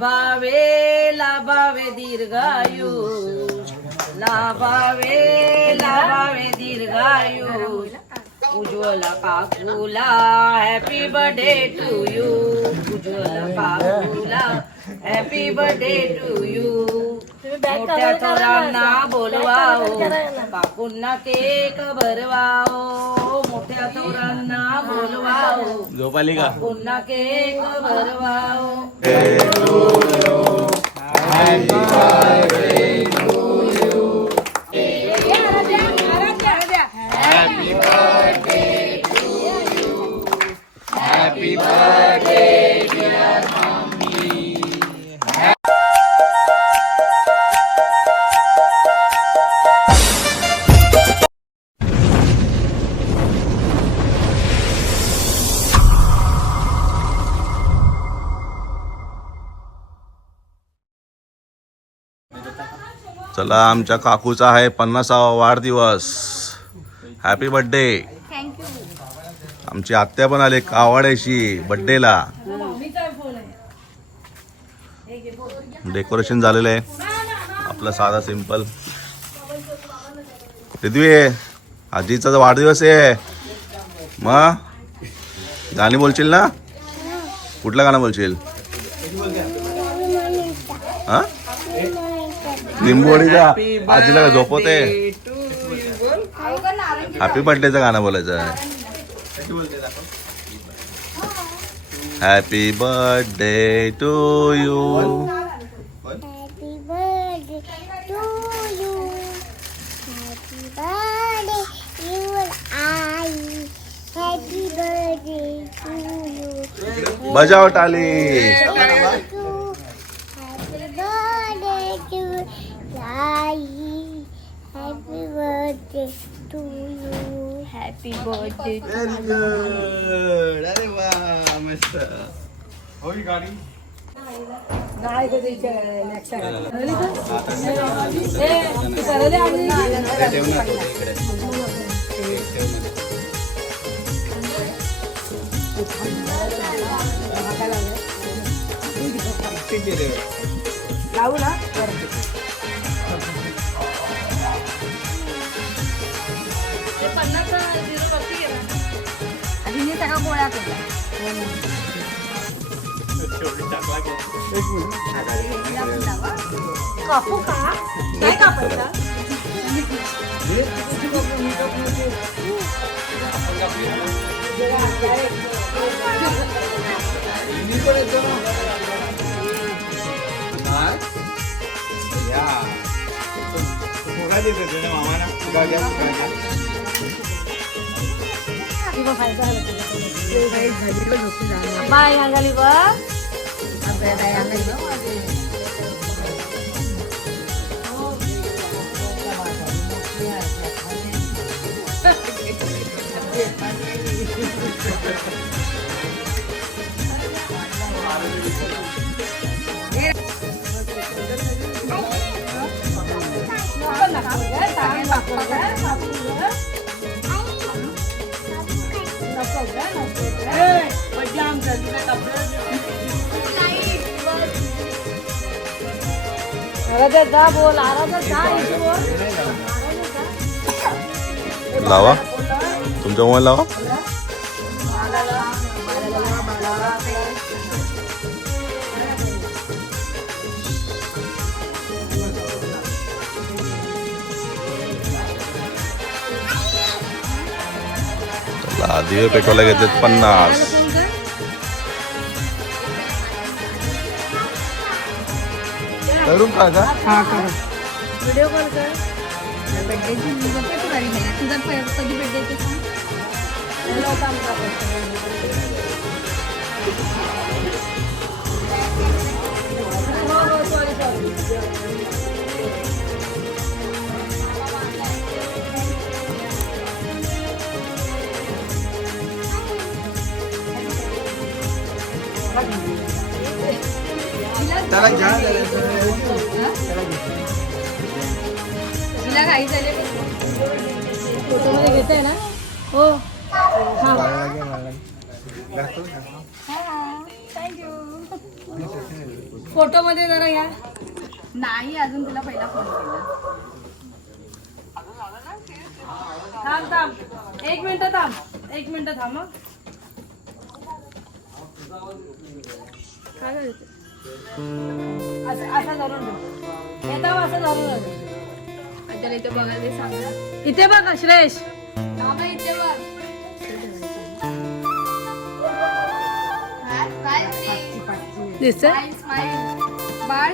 लाभावे दीर्घायु, लाभावे दीर्घायु, उज्ज्वल काकूला happy birthday to you, Ujjwal काकूला हॅपी बर्थडे टू यू. मोठ्या थोरांना बोलवाओ, काकूंना केक भरवाओ, मोठ्या थोरांना बोलवाओ, झोपाली का? काकूंना केक भरवाओ. चला, आमच्या काकूचा आहे 50वा वाढदिवस. Happy birthday. आमची आत्या पण आले कावाड्याशी बर्थडेला. डेकोरेशन झालेलं आहे आपलं साधा सिंपल. पृथ्वी, आजीचा वाढदिवस आहे, मग गाणी बोलशील ना? कुठलं गाणं बोलशील? हा, लिंबोडीचा. आजीला झोपवते. हॅपी बर्थडेचं गाणं बोलायचं आहे. हॅपी बर्थडे टू यू, बजाव टाली. Happy birthday to you. Happy birthday to Very good. अरे वा, मस्त. होई गाडी. नाही कधी नेक्स्ट लावू ना. आधी मी सगळ्या गोळ्या केल्या. कापू का? काय कापायचा? बाय अंगाली बा. लावा तुमच्या मोबाईल लावा. दिवे पेटवायला घेतलेत 50. करून का? हा कर. व्हिडिओ कॉल कर. बर्थडेची तुझा कधी बर्थडे सांग. तिला काही झाले फोटोमध्ये घेत आहे ना. हो थँक्यू. फोटो मध्ये जरा या. नाही अजून तुला पहिला फोन केला. थांब थांब 1 मिनिट थांब 1 मिनिट थांब. काय करायचं असं धरून ठेव. येता असं धरून ठेव. त्याला इथे बघायला ते सांगा. इथे बघ श्रेयश. बाबा इथे बघ. दिसत बाळ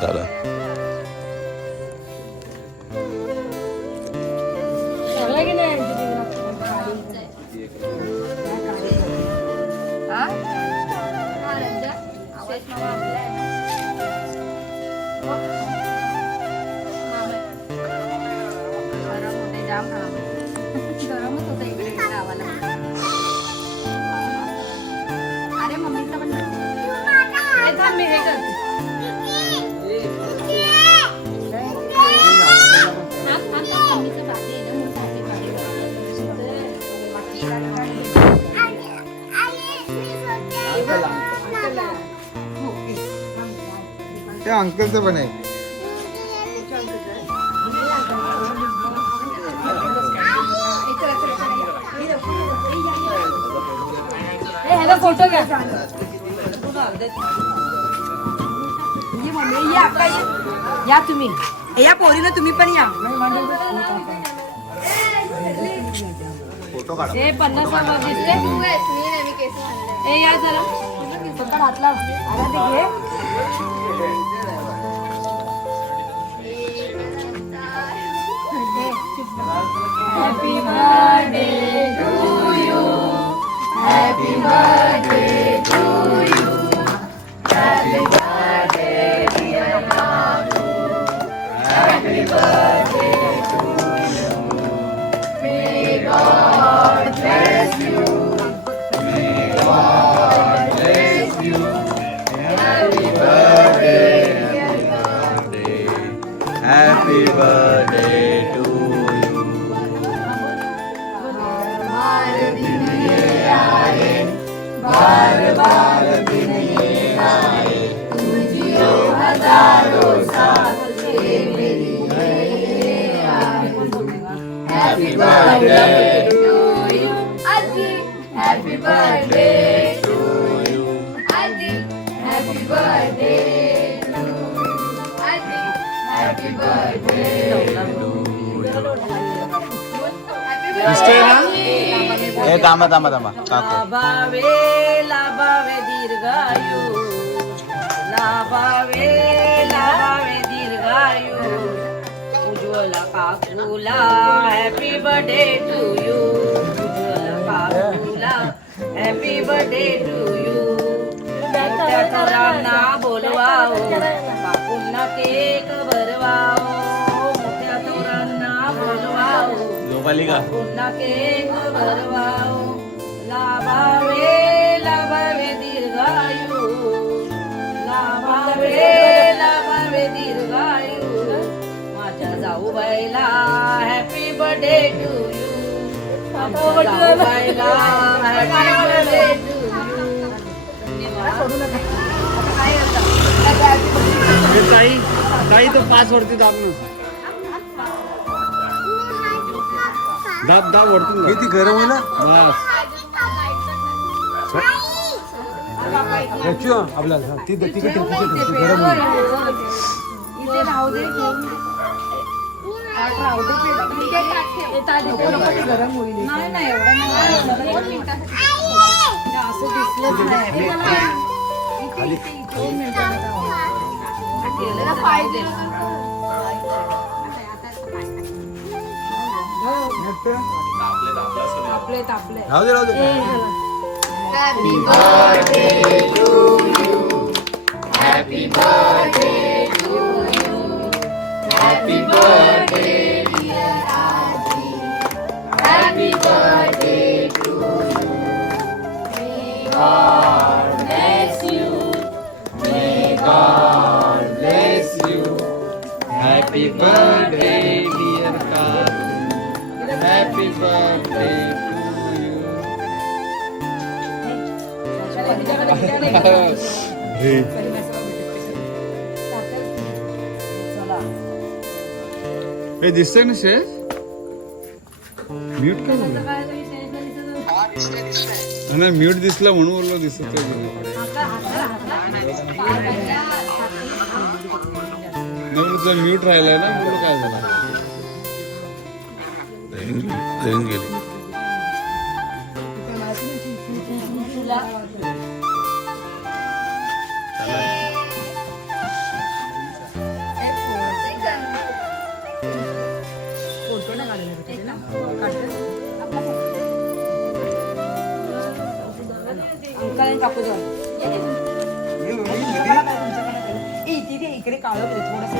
झालं. झालं की नाही. गरमच होतं इकडे गावाला. अरे मम्मीचा पण मी हे करते. त्या अंकलचं पण आहे. ह्याला फोटो घ्या. या तुम्ही या पोरीनं तुम्ही पण या. फोटो काढा. हे 50 दिसते. ए या जरा फक्त हात लाव. अरे ते घे. Happy birthday to you. Happy birthday to you. Happy birthday dear Babu. Happy birthday to you. May God bless you. May God bless you. Happy birthday. Happy birthday to बार बार दिन ये आए. तुझी हजारों साल ये मेरी हैप्पी बर्थडे टू यू. आजी हैप्पी बर्थडे टू यू. आजी हैप्पी बर्थडे टू यू. आजी हैप्पी बर्थडे टू यू. हे थांबा थांबा थांबा काकू. लाभावे दीर्घायू. लाभावे दीर्घायू. उज्ज्वला काकूला happy birthday to you. Ujjwala काकूला हॅपी बर्थडे टू यू. मोठ्या थोरांना बोलवाओ. काकूंना केक भरवाओ. मोठ्या थोरांना बोलवाओ. झोपाली का? काकूंना केक भरवाओ. लाभावे दीर्घायू. लाभावे दीर्घायू. माझ्या जाऊबाईला हॅपी बर्थडे टू यू. जाऊबाईला हॅपी बर्थडे टू यू. काही तो 5 वरती दाब दाब दाब वरतून किती गरम आहे ना. बस आपल्याला तिकडे गरम इथे राहू दे. गरम होईल. नाही एवढं नाही. असं दिसलंच नाही. 2 मिनिटं तापले. राहू दे. Happy birthday to you. Happy birthday to you. Happy birthday dear Auntie. Happy birthday to you. May God bless you. May God bless you. Happy birthday हे दिसतंय ना शेष म्यूट का झालं? नाही म्यूट दिसला म्हणून बोललो दिसत तुझा म्यूट राहिलाय ना बोललो काय झालं गेली इकडे काळं थोडस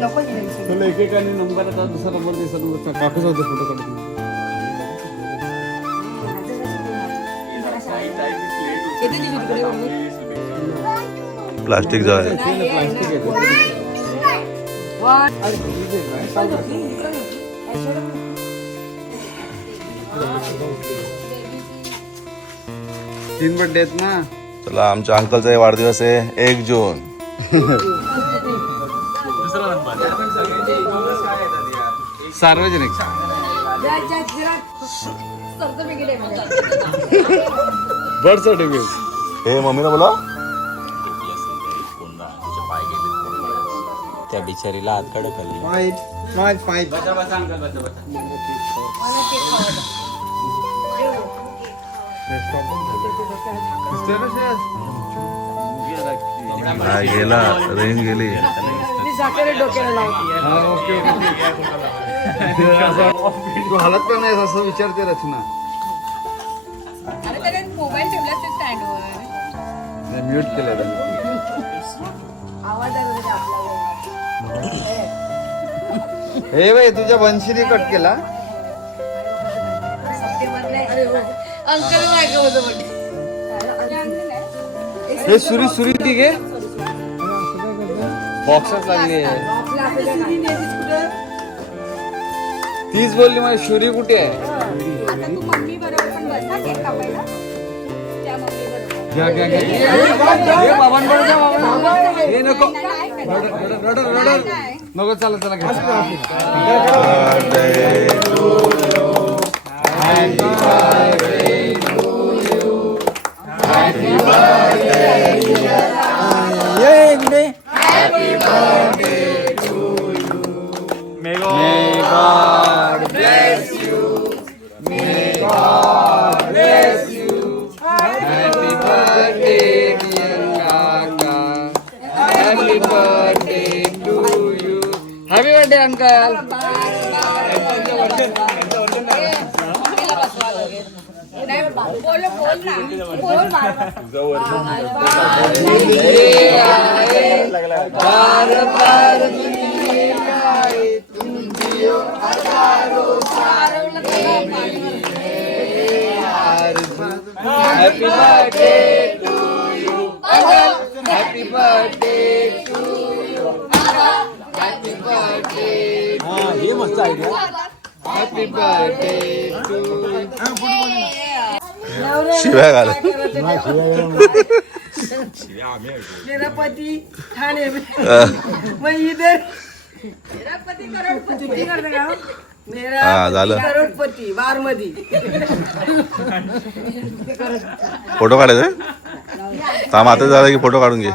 नको तुला एकेकाने नंबर आता दुसरा नंबर दिसत काकूचा होता फोटो काढून प्लास्टिक जाय तीन बर्थडे आहेत ना. चला आमच्या अंकलचा वाढदिवस आहे 1 जून. सार्वजनिक बर्थ सर्टिफिकेट. हे मम्मीला बोला. त्या बिचारीला हात कडकली. नाही गेला रेंज गेली. तू हालत का नाही असं विचारते रचना. मोबाईल ठेवला स्टँडवर म्यूट केलं हे बाई तुझ्या वंशीने कट केला. अंकल नाही का होतं म्हणजे हे सुरी सुरी ती घे बॉक्सच लागली आहे. तीच बोलली माझी शुरी कुठे आहे. आता तू मम्मी बरोबर पण बस ना केक कापायला त्या मम्मी बरोबर घ्या घ्या घ्या हे बाबांकडे जा बाबा. हे नको रडर नको चला चला घ्या. Happy birthday, Uncle. Happy birthday to you, Uncle. Happy birthday to you. Happy birthday. हे मस्त idea. Happy birthday to you. शिव्या घाल. मेरा पति ठाणे में मैं इधर मेरा पति करोडपती करते का मेरा हा झालं. करोडपती बारमती फोटो काढायचा थांब आता झालं की फोटो काढून घे.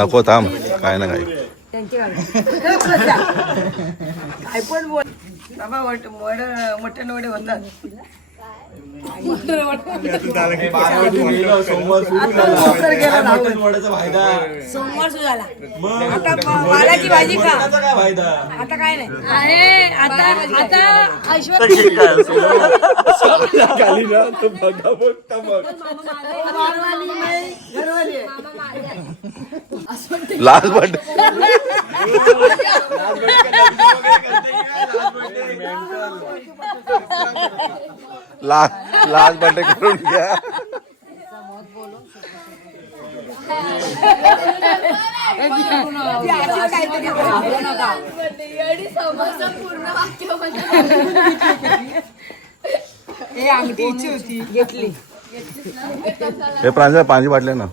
नको थांब काय ना काय काय पण बोल बाबा मटण वडे होतात. सोमवार सुरू झाला आता वालाची भाजी खा. आता काय नाही अरे आता आता लास्ट बट लास्ट बर्थडे करून घ्या. हे प्रांजळ पाणी वाटले ना.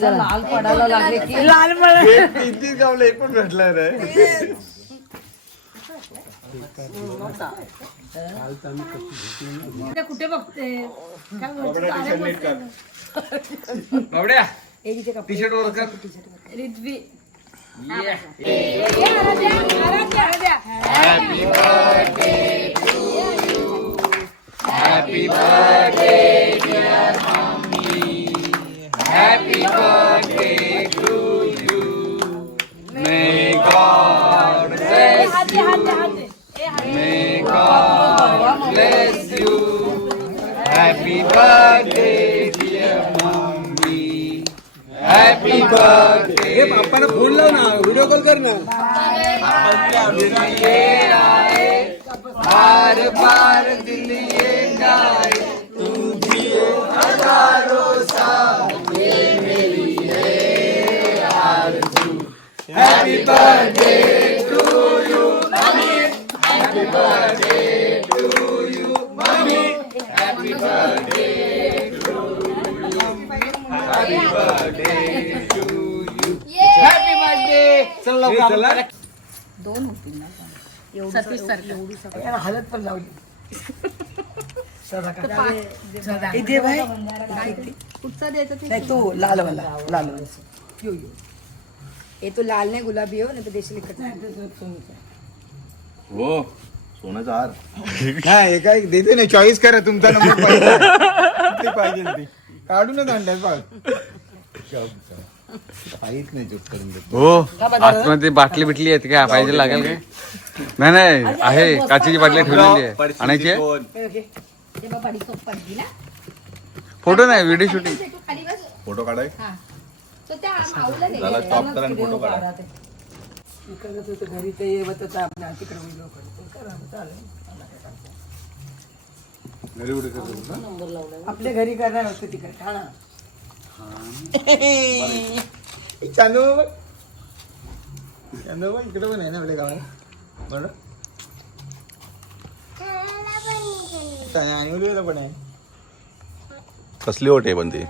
लाल पडायला लागले की लाल किती गावले एक पण भेटलाय रे. कुठे बघते बाबड्या टी शर्ट वर कर. Riddhi Happy birthday to you. May God bless you. May God bless you. Happy birthday dear mommy. Happy birthday. हे पापाला फोन लाव ना, व्हिडिओ कॉल कर ना. ये आए बार बार दिल ये गाए तू दिए हजारों साल. Happy birthday to you, mommy. Happy birthday to you, mommy. Happy birthday to you. Happy birthday to you. Happy birthday. चला चला. सतीश सारखं हालत पण लावली. कुठचा द्यायचा ते नाही तो लाल वाला लाल यो यो हे तो लाल नाही गुलाबी हो नाही तर देशी लिखत हो सोन्याचा हार. नाही काय देते नाही, चॉईस करा तुमचा नंबर पाहिजे ती काढूनच आणलाय बघ. काहीच नाही चूक करून देत. हो आतमध्ये बाटली बिटली आहे काय पाहिजे लागेल काय. नाही नाही आहे काचेची बाटली ठेवलेली आहे. आणायची आहे. फोटो नाही व्हिडिओ शूटिंग. फोटो काढाय झाला स्टॉप करा आणि फोटो काढा. घरी ते येवत होता आपल्या तिकडे व्हिडिओ आपल्या घरी करणार होतं तिकडे ठाणा. चांदू चांदू इकडे पण आहे ना आपल्या गावात बरं. आणि पण आहे. कसली ओट आहे पण ती.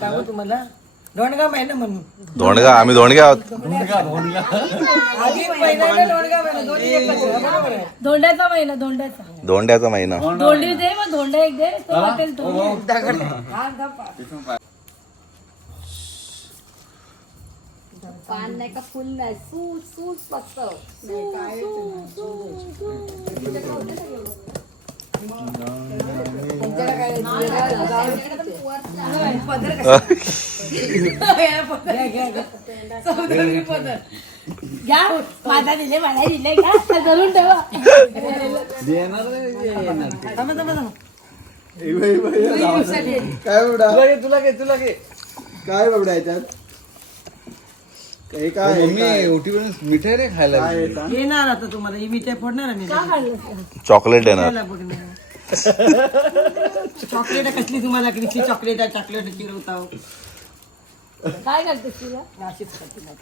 सांगू तुम्हाला धोंडगाव आहे ना म्हणून. धोंडगा आम्ही धोंडगे आहोत. अधिक महिना ना धोंडगाव आहे ना, दोन्ही एकच आहे. बरोबर आहे. धोंड्याचा महिना धोंड्याचा धोंड्याचा महिना. धोंडी दे मग धोंडा एक दे तो वाटेल तो. पान नाही का फुल नाही सूट सूट फक्त घ्या माझा दिले मला दिले घ्या करून ठेवा. काय बाबडा तुला घे काय बाबडा याच्यात काय मम्मी ओटीवर मिठाई रे खायला येणार आता तुम्हाला ही मिठाई फोडणार आम्ही. चॉकलेट येणार. चॉकलेट कसली तुम्हाला किती चॉकलेट आहे चॉकलेट चिरवता काय करते तुला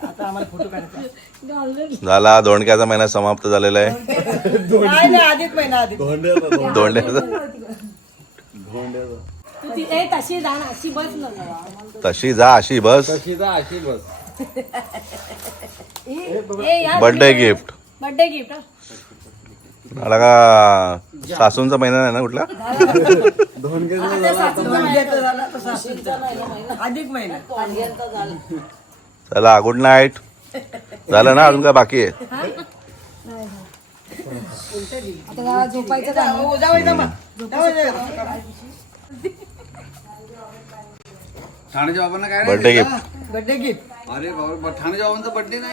आता आम्हाला फोटो काढायचा. झाला धोंडक्याचा महिना समाप्त झालेला आहे. नाही अधिक महिना अधिक धोंड्याचा तू ती ए तशी जा ना अशी बस ना तशी जा अशी बस. अशी बस. Birthday gift. बर्थडे गिफ्ट मला का सासूंचा महिना नाही ना कुठला. अधिक महिना चला गुड नाईट. झालं ना अजून काय बाकी आहे. आता झोपायचं ठाण्याच्या बाबांना काय बर्थडे गिफ्ट. बर्थडे गिफ्ट अरे बाबा ठाण्याच्या बाबांचा बर्थडे नाही.